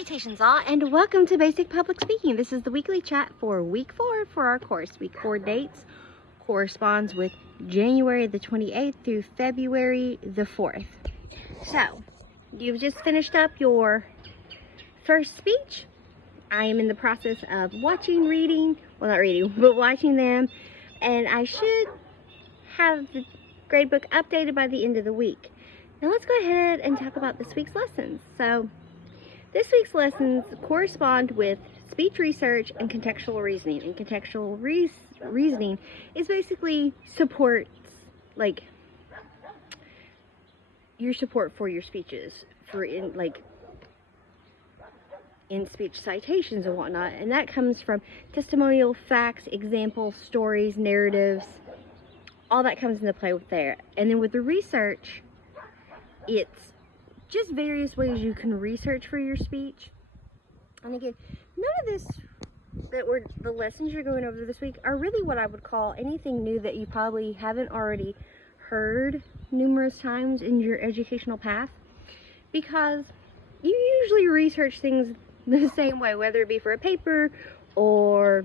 Salutations all, and welcome to Basic Public Speaking. This is the weekly chat for week 4 for our course. Week 4 dates corresponds with January the 28th through February the 4th. So, you've just finished up your first speech. I am in the process of watching them, and I should have the gradebook updated by the end of the week. Now let's go ahead and talk about this week's lessons. So, this week's lessons correspond with speech research and contextual reasoning. And contextual reasoning is basically supports, like, your support for your speeches, for in speech citations and whatnot. And that comes from testimonial, facts, examples, stories, narratives. All that comes into play with there. And then with the research, it's just various ways you can research for your speech. And again, none of this the lessons you're going over this week are really what I would call anything new that you probably haven't already heard numerous times in your educational path, because you usually research things the same way, whether it be for a paper or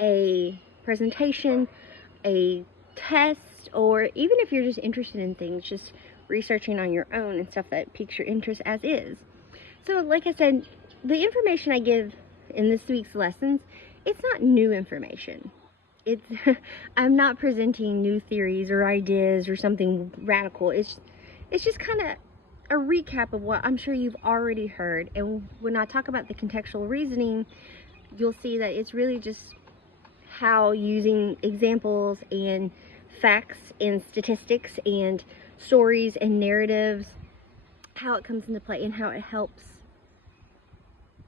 a presentation, a test, or even if you're just interested in things, just researching on your own and stuff that piques your interest as is. So like I said, the information I give in this week's lessons, it's not new information. It's I'm not presenting new theories or ideas or something radical. It's just kind of a recap of what I'm sure you've already heard. And when I talk about the contextual reasoning, you'll see that it's really just how using examples and facts and statistics and stories and narratives, how it comes into play and how it helps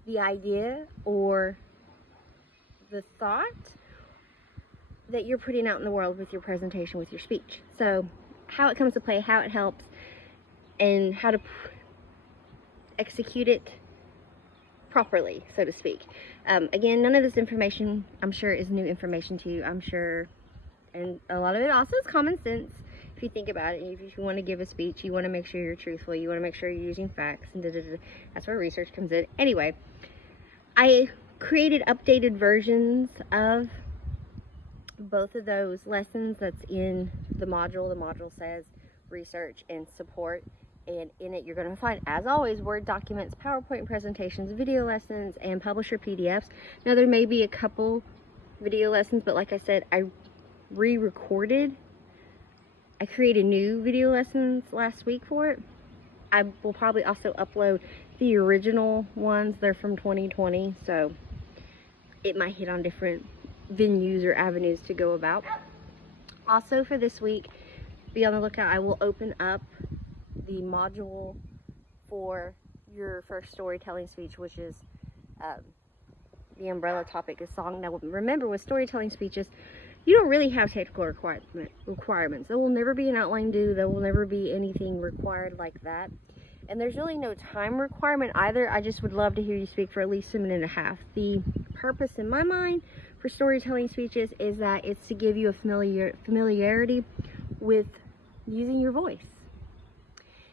the idea or the thought that you're putting out in the world with your presentation, with your speech. So how it comes to play, how it helps, and how to execute it properly, so to speak. Again, none of this information, I'm sure, is new information to you, I'm sure, and a lot of it also is common sense. If you think about it, if you want to give a speech, you want to make sure you're truthful, you want to make sure you're using facts, and that's where research comes in. Anyway, I created updated versions of both of those lessons that's in the module. The module says research and support, and in it you're going to find, as always, Word documents, PowerPoint presentations, video lessons, and publisher PDFs. Now there may be a couple video lessons, but like I said, I created new video lessons last week for it. I will probably also upload the original ones. They're from 2020, so it might hit on different venues or avenues to go about. Also for this week, be on the lookout. I will open up the module for your first storytelling speech, which is the umbrella topic is song. Now remember, with storytelling speeches, you don't really have technical requirements. There will never be an outline due. There will never be anything required like that. And there's really no time requirement either. I just would love to hear you speak for at least a minute and a half. The purpose in my mind for storytelling speeches is that it's to give you a familiarity with using your voice.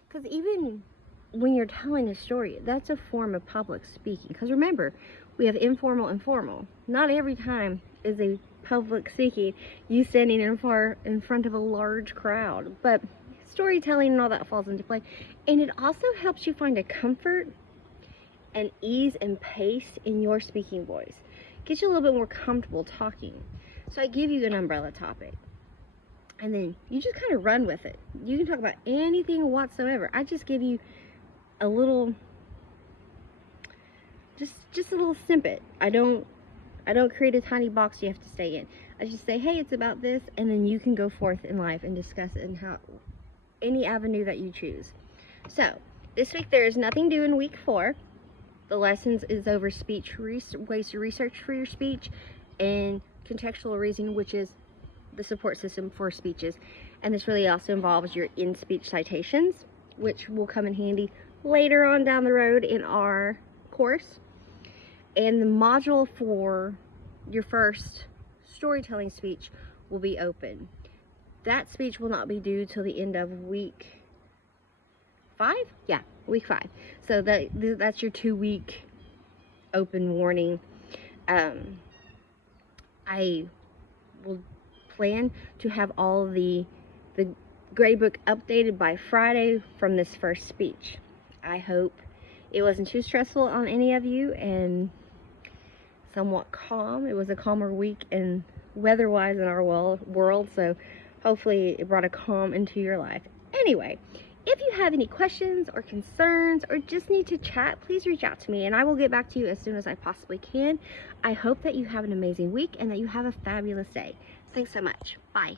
Because even when you're telling a story, that's a form of public speaking. Because remember, we have informal and formal. Not every time is a public speaking you standing in front of a large crowd, but storytelling and all that falls into play. And it also helps you find a comfort and ease and pace in your speaking voice. Gets you a little bit more comfortable talking. So I give you an umbrella topic, and then you just kind of run with it. You can talk about anything whatsoever. I just give you a little, just a little snippet. I don't create a tiny box you have to stay in. I just say, hey, it's about this, and then you can go forth in life and discuss it in any avenue that you choose. So this week there is nothing due in week 4. The lessons is over speech ways to research for your speech, and contextual reasoning, which is the support system for speeches. And this really also involves your in-speech citations, which will come in handy later on down the road in our course. And the module for your first storytelling speech will be open. That speech will not be due till the end of week 5? Yeah, week 5. So that's your 2-week open warning. I will plan to have all the grade book updated by Friday from this first speech. I hope it wasn't too stressful on any of you and somewhat calm. It was a calmer week and weather-wise in our world, so hopefully it brought a calm into your life. Anyway, if you have any questions or concerns or just need to chat, please reach out to me and I will get back to you as soon as I possibly can. I hope that you have an amazing week and that you have a fabulous day. Thanks so much. Bye.